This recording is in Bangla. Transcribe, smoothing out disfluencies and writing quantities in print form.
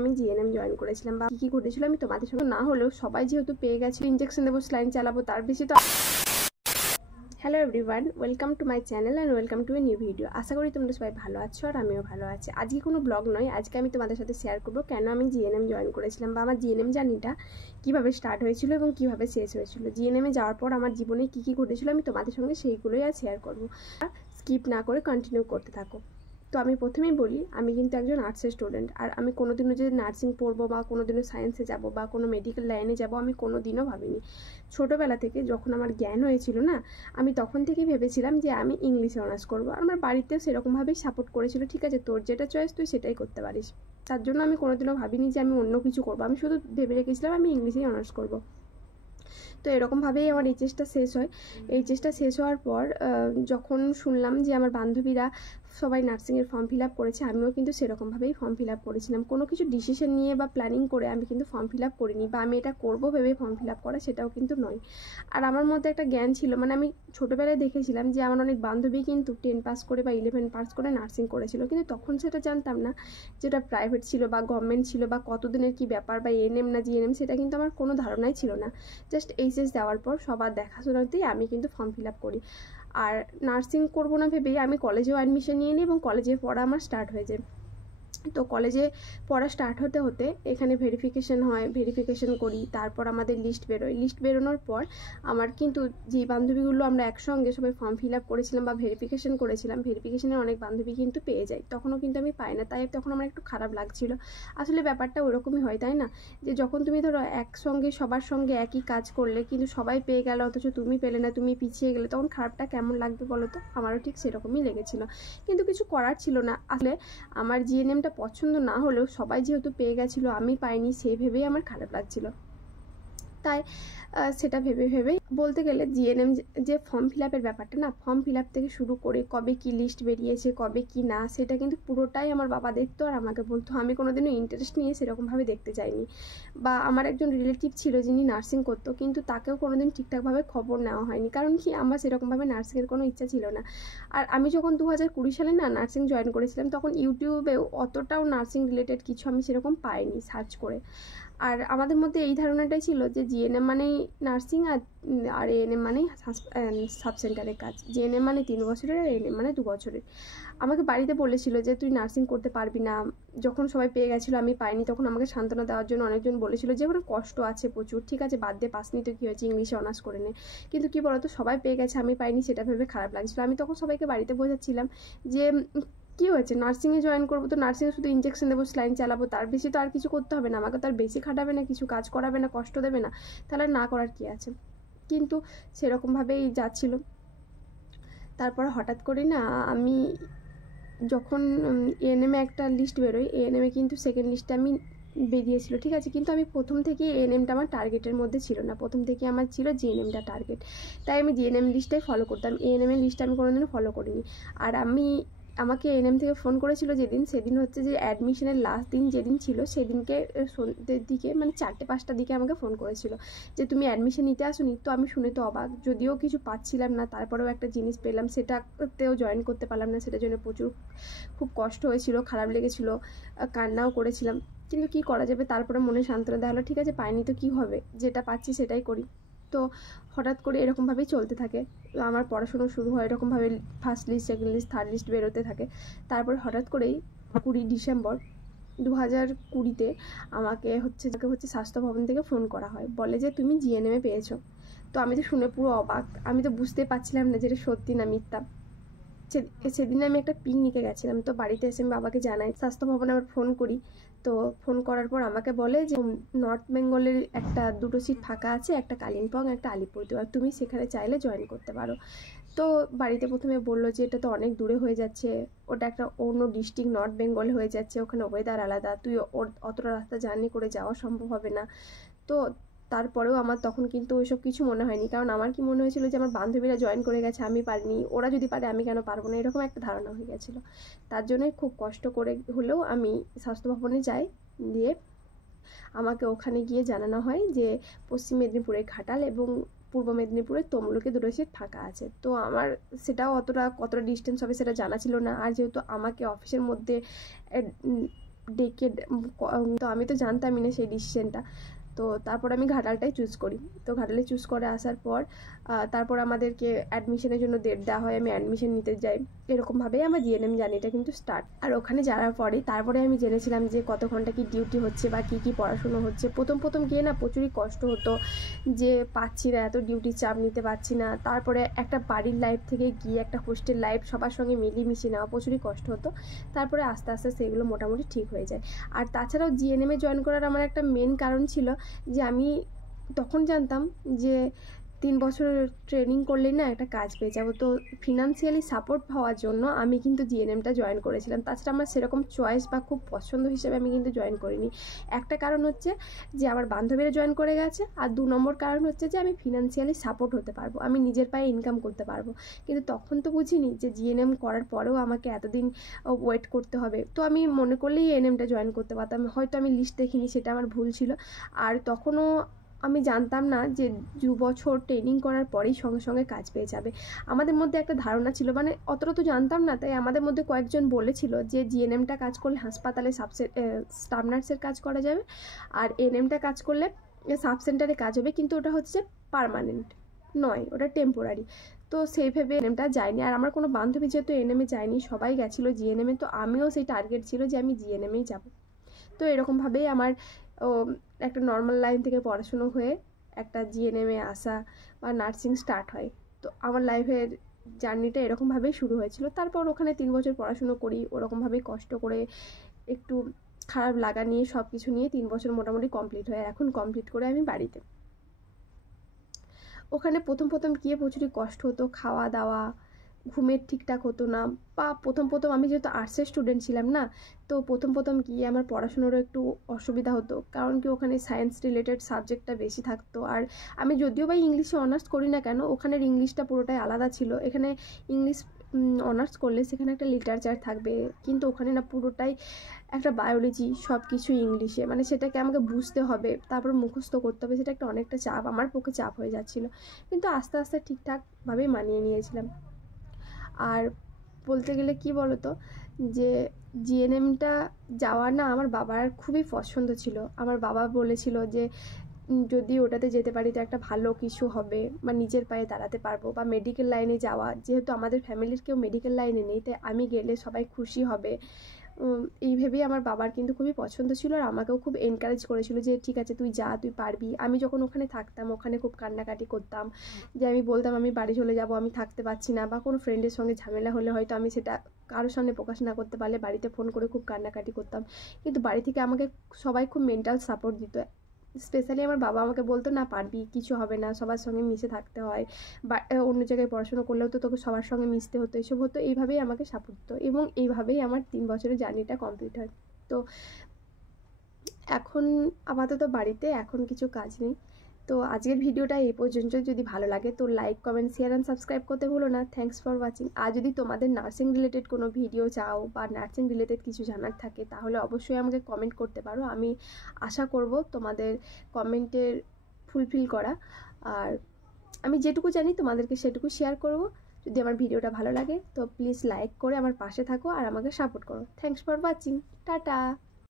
আমি জিএনএম জয়েন করেছিলাম বা কী ঘটেছিল আমি তোমাদের সঙ্গে না হলেও সবাই যেহেতু পেয়ে গেছে, ইঞ্জেকশন দেবো, স্লাইন চালাবো, তার বেশি তো। Hello everyone, welcome to my channel and welcome to a new video. আশা করি তোমরা সবাই ভালো আছো আর আমিও ভালো আছি। আজকে কোনো ব্লগ নয়, আজকে আমি তোমাদের সাথে শেয়ার করবো কেন আমি জিএনএম জয়েন করেছিলাম বা আমার জিএনএম জার্নিটা কীভাবে স্টার্ট হয়েছিল এবং কীভাবে শেষ হয়েছিল। জিএনএমে যাওয়ার পর আমার জীবনে কী কী ঘটেছিল আমি তোমাদের সঙ্গে সেইগুলোই আর শেয়ার করবো। স্কিপ না করে কন্টিনিউ করতে থাকো। তো আমি প্রথমেই বলি, আমি কিন্তু একজন আর্টসের স্টুডেন্ট, আর আমি কোনোদিনও যে নার্সিং পড়বো বা কোনোদিনও সায়েন্সে যাব বা কোনো মেডিকেল লাইনে যাব আমি কোনোদিনও ভাবিনি। ছোটোবেলা থেকে যখন আমার জ্ঞান হয়েছিল না, আমি তখন থেকেই ভেবেছিলাম যে আমি ইংলিশে অনার্স করবো। আমার বাড়িতেও সেরকমভাবেই সাপোর্ট করেছিল, ঠিক আছে তোর যেটা চয়েস তুই সেটাই করতে পারিস। তার জন্য আমি কোনোদিনও ভাবিনি যে আমি অন্য কিছু করবো, আমি শুধু ভেবে রেখেছিলাম আমি ইংলিশেই অনার্স করবো। তো এরকমভাবেই আমার এইচএসটা শেষ হয়। এইচএসটা শেষ হওয়ার পর যখন শুনলাম যে আমার বান্ধবীরা সবাই নার্সিংয়ের ফর্ম ফিল আপ করেছে, আমিও কিন্তু সেরকমভাবেই ফর্ম ফিল আপ করেছিলাম। কোনো কিছু ডিসিশন নিয়ে বা প্ল্যানিং করে আমি কিন্তু ফর্ম ফিল আপ করিনি, বা আমি এটা করবো ভেবে ফর্ম ফিল আপ করা সেটাও কিন্তু নয়। আর আমার মধ্যে একটা জ্ঞান ছিল, মানে আমি ছোটোবেলায় দেখেছিলাম যে আমার অনেক বান্ধবী কিন্তু 10 পাস করে বা 11 পাস করে নার্সিং করেছিল, কিন্তু তখন সেটা জানতাম না যেটা প্রাইভেট ছিল বা গভর্নমেন্ট ছিল বা কতদিনের কী ব্যাপার বা এএনএম না জিএনএম, সেটা কিন্তু আমার কোনো ধারণাই ছিল না। জাস্ট এইচএস দেওয়ার পর সবার দেখাশোনাতেই আমি কিন্তু ফর্ম ফিল আপ করি। আর নার্সিং করবো না ভেবেই আমি কলেজেও অ্যাডমিশন নিয়ে নিই এবং কলেজে পড়া আমার স্টার্ট হয়ে যায়। তো কলেজে পড়া স্টার্ট হতে হতে এখানে ভেরিফিকেশন হয়, ভেরিফিকেশন করি, তারপর আমাদের লিস্ট বেরোয়। লিস্ট বেরোনোর পর আমার কিন্তু যে বান্ধবীগুলো আমরা একসঙ্গে সবাই ফর্ম ফিল আপ করেছিলাম বা ভেরিফিকেশন করেছিলাম, ভেরিফিকেশনের অনেক বান্ধবী কিন্তু পেয়ে যায়, তখনও কিন্তু আমি পাই না। তাই তখন আমার একটু খারাপ লাগছিল। আসলে ব্যাপারটা ওরকমই হয়, তাই না? যে যখন তুমি ধরো একসঙ্গে সবার সঙ্গে একই কাজ করলে কিন্তু সবাই পেয়ে গেল অথচ তুমি পেলে না, তুমি পিছিয়ে গেলে, তখন খারাপটা কেমন লাগবে বলো তো? আমারও ঠিক সেরকমই লেগেছিল, কিন্তু কিছু করার ছিল না। আসলে আমার জিএনএমটা পছন্দ না হলেও সবাই যেহেতু পেয়ে গেছিলো আমি পাইনি, সেই ভেবেই আমার খারাপ লাগছিল। তাই সেটা ভেবেই বলতে গেলে জিএনএম যে ফর্ম ফিল আপের ব্যাপারটা না, ফর্ম ফিল আপ থেকে শুরু করে কবে কি লিস্ট বেরিয়েছে কবে কি না, সেটা কিন্তু পুরোটাই আমার বাবা দেখতো আর আমাকে বলতো। আমি কোনোদিনও ইন্টারেস্ট নিয়ে সেরকমভাবে দেখতে যাইনি। বা আমার একজন রিলেটিভ ছিল যিনি নার্সিং করতো, কিন্তু তাকেও কোনোদিন ঠিকঠাকভাবে খবর নেওয়া হয়নি, কারণ কি আমার সেরকমভাবে নার্সিংয়ের কোনো ইচ্ছা ছিল না। আর আমি যখন 2020 সালে না নার্সিং জয়েন করেছিলাম, তখন ইউটিউবেও অতটাও নার্সিং রিলেটেড কিছু আমি সেরকম পাইনি সার্চ করে। আর আমাদের মধ্যে এই ধারণাটাই ছিল যে জিএনএম মানেই নার্সিং আর এএনএম মানেই সাব সেন্টারের কাজ। জিএনএম মানে 3 বছরের আর এএনএম মানে 2 বছরের। আমাকে বাড়িতে বলেছিল যে তুই নার্সিং করতে পারবি না। যখন সবাই পেয়ে গেছিলো আমি পাইনি, তখন আমাকে সান্ত্বনা দেওয়ার জন্য অনেকজন বলেছিল যে ওখানে কষ্ট আছে প্রচুর, ঠিক আছে বাদ দে, পাসনি তো কী হয়েছে, ইংলিশে অনার্স করে নে। কিন্তু কী বলতো, সবাই পেয়ে গেছে আমি পাইনি, সেটা ভেবে খারাপ লাগছিলো। আমি তখন সবাইকে বাড়িতে বোঝাচ্ছিলাম যে কী হয়েছে, নার্সিংয়ে জয়েন করবো তো নার্সিংয়ে শুধু ইঞ্জেকশন দেবো, স্লাইন চালাবো, তার বেশি তো আর কিছু করতে হবে না, আমাকে তো আর বেশি খাটাবে না, কিছু কাজ করাবে না, কষ্ট দেবে না, তাহলে না করার কী আছে। কিন্তু সেরকমভাবেই যাচ্ছিলো। তারপর হঠাৎ করে না আমি যখন এএনএমে একটা লিস্ট বেরোয়, এএনএমে কিন্তু সেকেন্ড লিস্টে আমি বেরিয়েছিল, ঠিক আছে, কিন্তু আমি প্রথম থেকেই এএনএমটা আমার টার্গেটের মধ্যে ছিল না, প্রথম থেকে আমার ছিল জিএনএমটা টার্গেট। তাই আমি জিএনএম লিস্টটাই ফলো করতাম, এএনএমের লিস্টটা আমি কোনোদিনও ফলো করিনি। আর আমাকে এএনএম থেকে ফোন করেছিল যেদিন, সেদিন হচ্ছে যে অ্যাডমিশনের লাস্ট দিন যেদিন ছিল, সেদিনকে সন্ধ্যের দিকে মানে 4টে-5টার দিকে আমাকে ফোন করেছিল যে তুমি অ্যাডমিশন নিতে আসোনি। তো আমি শুনে তো অবাক, যদিও কিছু পাচ্ছিলাম না, তারপরেও একটা জিনিস পেলাম, সেটাতেও জয়েন করতে পারলাম না, সেটার জন্য খুব কষ্ট হয়েছিল, খারাপ লেগেছিল, কান্নাও করেছিলাম। কিন্তু কি করা যাবে, তারপরে মনে সান্ত্বনা দেওয়া হলো, ঠিক আছে পাইনি তো কী হবে, যেটা পাচ্ছি সেটাই করি। তো হঠাৎ করে এরকমভাবেই চলতে থাকে। আমার পড়াশুনো শুরু হয় এরকমভাবে, first list, second list, third list বেরোতে থাকে। তারপর হঠাৎ করেই 20 ডিসেম্বর 2020-তে আমাকে হচ্ছে স্বাস্থ্য ভবন থেকে ফোন করা হয়, বলে যে তুমি জিএনএমে পেয়েছো। তো আমি তো শুনে পুরো অবাক, আমি তো বুঝতে পারছিলাম না যে এটা সত্যি না মিথ্যা। সেদিন আমি একটা পিকনিকে গেছিলাম, তো বাড়িতে এসে আমি বাবাকে জানাই, স্বাস্থ্য ভবনে আবার ফোন করি। তো ফোন করার পর আমাকে বলে যে নর্থ বেঙ্গলের দুটো সিট ফাঁকা আছে, একটা কালিম্পং একটা আলিপুরদুয়ার, তুমি সেখানে চাইলে জয়েন করতে পারো। তো বাড়িতে প্রথমে বললো যে এটা তো অনেক দূরে হয়ে যাচ্ছে, ওটা একটা অন্য ডিস্ট্রিক্ট নর্থ বেঙ্গল হয়ে যাচ্ছে, ওখানে ওয়েদার আলাদা, তুই অতটা রাস্তা জার্নি করে যাওয়া সম্ভব হবে না। তো তারপরেও আমার তখন কিন্তু ওইসব কিছু মনে হয়নি, কারণ আমার কি মনে হয়েছিল যে আমার বান্ধবীরা জয়েন করে গেছে, আমি পারিনি, ওরা যদি পারে আমি কেন পারবো না, এরকম একটা ধারণা হয়ে গেছিলো। তার জন্যই খুব কষ্ট করে হলেও আমি স্বাস্থ্য ভবনে যাই, দিয়ে আমাকে ওখানে গিয়ে জানানো হয় যে পশ্চিম মেদিনীপুরের ঘাটাল এবং পূর্ব মেদিনীপুরের তমলুকে দুটো সিট ফাঁকা আছে। তো আমার সেটাও কতটা ডিস্টেন্স হবে সেটা জানা ছিল না, আর যেহেতু আমাকে অফিসের মধ্যে ডেকে, তো আমি তো জানতামই না সেই ডিসিশনটা। তো তারপর আমি ঘাটালটাই চুজ করি। তো ঘাটালে চুজ করে আসার পর তারপর আমাদেরকে অ্যাডমিশনের জন্য ডেট দেওয়া হয়, আমি অ্যাডমিশন নিতে যাই। এরকমভাবেই আমার জিএনএম জার্নিটা কিন্তু স্টার্ট। আর ওখানে যাওয়ার পরে তারপরে আমি জেনেছিলাম যে কত ঘন্টা কি ডিউটি হচ্ছে বা কী কী পড়াশুনো হচ্ছে। প্রথম গিয়ে না প্রচুরই কষ্ট হতো, যে পাচ্ছি না, এত ডিউটির চাপ নিতে পারছি না। তারপরে একটা বাড়ির লাইফ থেকে গিয়ে একটা হোস্টেল লাইফ, সবার সঙ্গে মিলিয়ে নেওয়া প্রচুরই কষ্ট হতো। তারপরে আস্তে আস্তে সেগুলো মোটামুটি ঠিক হয়ে যায়। আর তাছাড়াও জিএনএমে জয়েন করার আমার একটা মেন কারণ ছিল যে আমি তখন জানতাম যে 3 বছরের ট্রেনিং করলেই না একটা কাজ পেয়ে যাবো। তো ফিনান্সিয়ালি সাপোর্ট হওয়ার জন্য আমি কিন্তু জিএনএমটা জয়েন করেছিলাম। তাছাড়া আমার সেরকম চয়েস বা খুব পছন্দ হিসেবে আমি কিন্তু জয়েন করিনি। একটা কারণ হচ্ছে যে আমার বান্ধবীরা জয়েন করে গেছে, আর 2 নম্বর কারণ হচ্ছে যে আমি ফিনান্সিয়ালি সাপোর্ট হতে পারবো, আমি নিজের পায়ে ইনকাম করতে পারবো। কিন্তু তখন তো বুঝিনি যে জিএনএম করার পরেও আমাকে এতদিন ওয়েট করতে হবে। তো আমি মনে করলেই এনএমটা জয়েন করতে পারতাম। হয়তো আমি লিস্ট দেখিনি, সেটা আমার ভুল ছিল। আর তখনও আমি জানতাম না যে 2 বছর ট্রেনিং করার পরেই সঙ্গে সঙ্গে কাজ পেয়ে যাবে। আমাদের মধ্যে একটা ধারণা ছিল, মানে অতটা তো জানতাম না, তাই আমাদের মধ্যে কয়েকজন বলেছিল যে জিএনএমটা কাজ করলে হাসপাতালে স্টাফ নার্সের কাজ করা যাবে, আর এনএমটা কাজ করলে সাব সেন্টারে কাজ হবে, কিন্তু ওটা হচ্ছে পার্মানেন্ট নয়, ওটা টেম্পোরারি। তো সেই ভেবে এনএমটা যায়নি। আর আমার কোনো বান্ধবী যেহেতু এনএমে যায়নি, সবাই গেছিলো জিএনএমে, তো আমিও সেই টার্গেট ছিল যে আমি জিএনএমেই যাব। তো এরকমভাবেই আমার একটা নর্মাল লাইন থেকে পড়াশুনো হয়ে একটা জিএনএমে আসা বা নার্সিং স্টার্ট হয়। তো আমার লাইফের জার্নিটা এরকমভাবেই শুরু হয়েছিল। তারপর ওখানে 3 বছর পড়াশুনো করি, ওরকমভাবেই কষ্ট করে, একটু খারাপ লাগা নিয়ে সব কিছু নিয়ে 3 বছর মোটামুটি কমপ্লিট হয়। এখন কমপ্লিট করে আমি বাড়িতে। ওখানে প্রথম গিয়ে প্রচুরই কষ্ট হতো, খাওয়া দাওয়া, ঘুমের ঠিকঠাক হতো না। বা প্রথম আমি যেহেতু আর্টসের স্টুডেন্ট ছিলাম না, তো প্রথম গিয়ে আমার পড়াশুনোরও একটু অসুবিধা হতো, কারণ কি ওখানে সায়েন্স রিলেটেড সাবজেক্টটা বেশি থাকতো। আর আমি যদিও বা ইংলিশে অনার্স করি না কেন, ওখানের ইংলিশটা পুরোটাই আলাদা ছিল। এখানে ইংলিশ অনার্স করলে সেখানে একটা লিটারেচার থাকবে, কিন্তু ওখানে না পুরোটাই একটা বায়োলজি, সব কিছু ইংলিশে, মানে সেটাকে আমাকে বুঝতে হবে, তারপর মুখস্থ করতে হবে। সেটা একটা অনেকটা চাপ, আমার পক্ষে চাপ হয়ে যাচ্ছিলো। কিন্তু আস্তে আস্তে ঠিকঠাকভাবেই মানিয়ে নিয়েছিলাম। আর বলতে গেলে কি বলতো, যে জিএনএমটা যাওয়া না আমার বাবার খুবই পছন্দ ছিল। আমার বাবা বলেছিল যে যদি ওটাতে যেতে পারি তো একটা ভালো কিছু হবে, বা নিজের পায়ে দাঁড়াতে পারবো, বা মেডিকেল লাইনে যাওয়া, যেহেতু আমাদের ফ্যামিলির কেউ মেডিকেল লাইনে নেই, তাই আমি গেলে সবাই খুশি হবে। এই ভেবেই আমার বাবার কিন্তু খুবই পছন্দ ছিল, আর আমাকেও খুব এনকারেজ করেছিল যে ঠিক আছে তুই যা, তুই পারবি। আমি যখন ওখানে থাকতাম, ওখানে খুব কান্নাকাটি করতাম, যে আমি বলতাম আমি বাড়ি চলে যাব, আমি থাকতে পারছি না, বা কোনো ফ্রেন্ডের সঙ্গে ঝামেলা হলে হয়তো আমি সেটা কারোর সামনে প্রকাশ না করতে পারলে বাড়িতে ফোন করে খুব কান্নাকাটি করতাম। কিন্তু বাড়ি থেকে আমাকে সবাই খুব মেন্টাল সাপোর্ট দিত। স্পেশালি আমার বাবা আমাকে বলতো না পারবি, কিছু হবে না, সবার সঙ্গে মিশে থাকতে হয়, বা অন্য জায়গায় পড়াশোনা করলেও তো তোকে সবার সঙ্গে মিশতে হতো, এসব হতো। এইভাবেই আমাকে সাপোর্ট দিত, এবং এইভাবেই আমার 3 বছরের জার্নিটা কমপ্লিট হয়। তো এখন আপাতত বাড়িতে, এখন কিছু কাজ নেই। তো আজকের ভিডিওটা এই পর্যন্ত। যদি ভালো লাগে তো like, comment, share and subscribe করতে ভুলো না। Thanks for watching. আর যদি তোমাদের নার্সিং রিলেটেড কোনো ভিডিও চাও বা নার্সিং রিলেটেড কিছু জানার থাকে, তাহলে অবশ্যই আমাকে কমেন্ট করতে পারো। আমি আশা করব তোমাদের কমেন্টের ফুলফিল করা। আর আমি যেটুকু জানি তোমাদেরকে সেটুকু শেয়ার করব। যদি আমার ভিডিওটা ভালো লাগে তো প্লিজ লাইক করে আমার পাশে থাকো আর আমাকে সাপোর্ট করো। Thanks for watching. টাটা।